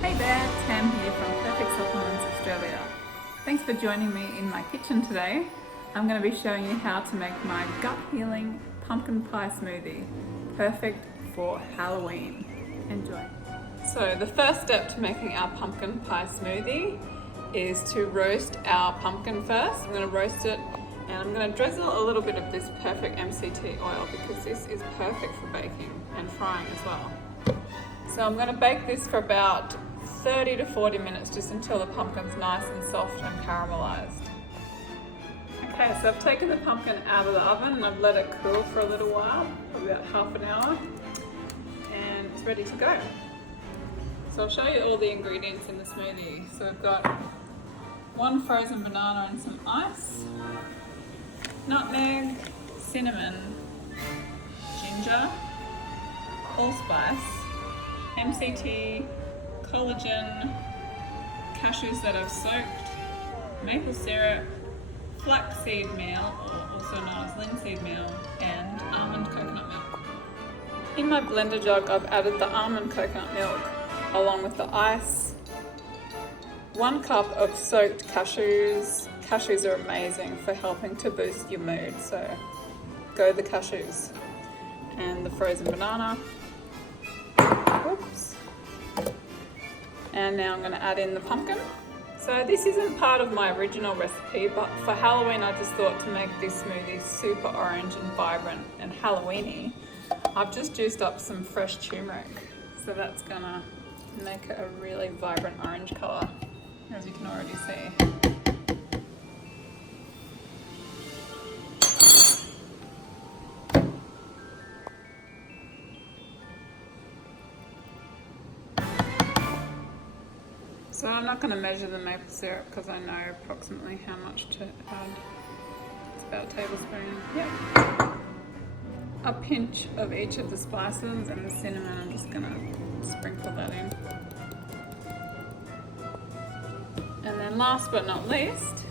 Hey there, Tam here from Perfect Supplements Australia. Thanks for joining me in my kitchen today. I'm going to be showing you how to make my gut healing pumpkin pie smoothie, perfect for Halloween. Enjoy. So the first step to making our pumpkin pie smoothie is to roast our pumpkin first. I'm going to roast it and I'm going to drizzle a little bit of this Perfect MCT oil because this is perfect for baking and frying as well. So I'm going to bake this for about 30 to 40 minutes just until the pumpkin's nice and soft and caramelized. Okay, so I've taken the pumpkin out of the oven and I've let it cool for a little while, probably about half an hour, and it's ready to go. So I'll show you all the ingredients in the smoothie. So I've got one frozen banana and some ice, nutmeg, cinnamon, ginger, allspice, MCT, collagen, cashews that I've soaked, maple syrup, flaxseed meal, or also known as linseed meal, and almond coconut milk. In my blender jug, I've added the almond coconut milk along with the ice, 1 cup of soaked cashews. Cashews are amazing for helping to boost your mood, so go the cashews. And the frozen banana. Oops. And now I'm going to add in the pumpkin. So this isn't part of my original recipe, but for Halloween I just thought to make this smoothie super orange and vibrant and Halloweeny, I've just juiced up some fresh turmeric. So that's going to make it a really vibrant orange colour, as you can already see. So I'm not going to measure the maple syrup because I know approximately how much to add. It's about a tablespoon. Yep. A pinch of each of the spices and the cinnamon. I'm just going to sprinkle that in. And then last but not least,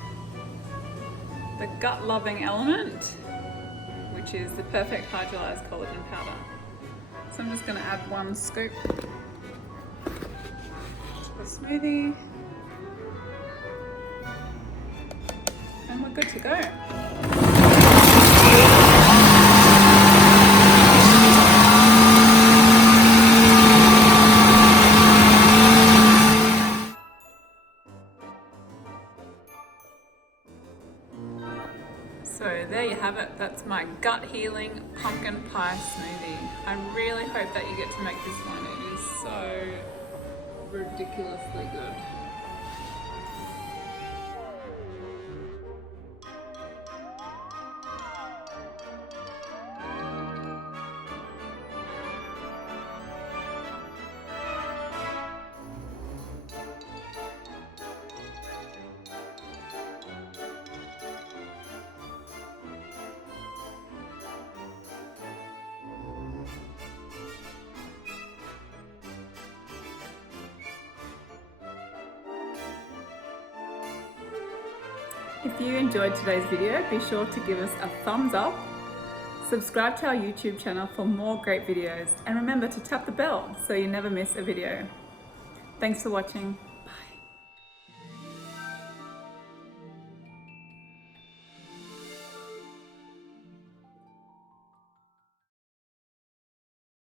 the gut-loving element, which is the Perfect Hydrolyzed Collagen powder. So I'm just going to add 1 scoop. Smoothie, and we're good to go. So there you have it, that's my gut healing pumpkin pie smoothie. I really hope that you get to make this one. It is so ridiculously good. If you enjoyed today's video, be sure to give us a thumbs up, subscribe to our YouTube channel for more great videos, and remember to tap the bell so you never miss a video. Thanks for watching.